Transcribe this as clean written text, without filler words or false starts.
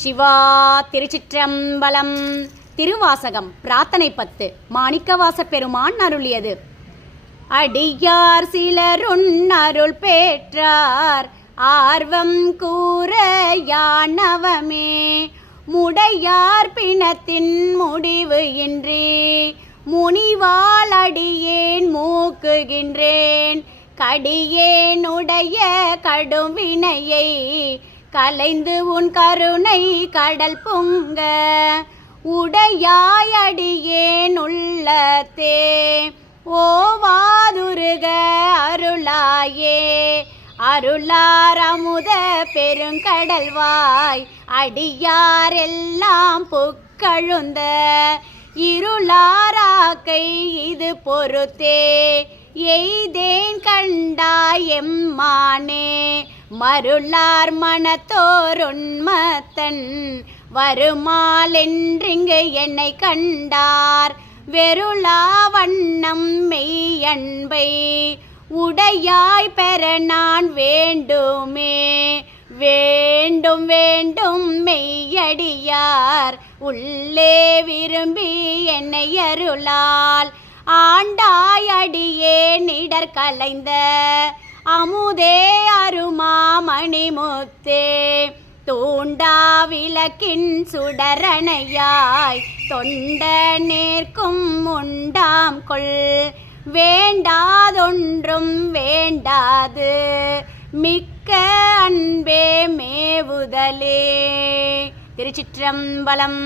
சிவா திருச்சிற்றம்பலம். திருவாசகம் பிரார்த்தனை 10 மாணிக்கவாச பெருமான் அருளியது. அடியார் சிலருன் அருள் பெற்றார் ஆர்வம் கூற யானவமே முடையார் பிணத்தின் முடிவு இன்றி முனிவாள் அடியேன் மூக்குகின்றேன் கடியேனுடைய கடும் வினையை கலைந்து உன் கருணை கடல் பொங்க உடையாய் அடியேன் உள்ளத்தே ஓவாதுருக அருளாயே அருளார் அமுத பெருங்கடல்வாய் அடியார் எல்லாம் புக்கழுந்த இருளாராக்கை இது பொறுத்தே எய்தேன் கண்டாய் எம்மானே மருளார் மனத்தோருண்மத்தன் வருமாலென்றிங்கு என்னை கண்டார் வெருளா வண்ணம் மெய்யன்பை உடையாய் பெற நான் வேண்டுமே வேண்டும் வேண்டும் மெய்யடியார் உள்ளே விரும்பி என்னை அருளால் ஆண்டாய் அடியே நிடர் கலைந்த அமுதே அருமாமணிமுத்தே தூண்டா விளக்கின் சுடரணையாய் தொண்ட நேர்க்கும் உண்டாம் கொள் வேண்டாதொன்றும் வேண்டாது மிக்க அன்பே மேவுதலே. திருச்சிற்றம்பலம்.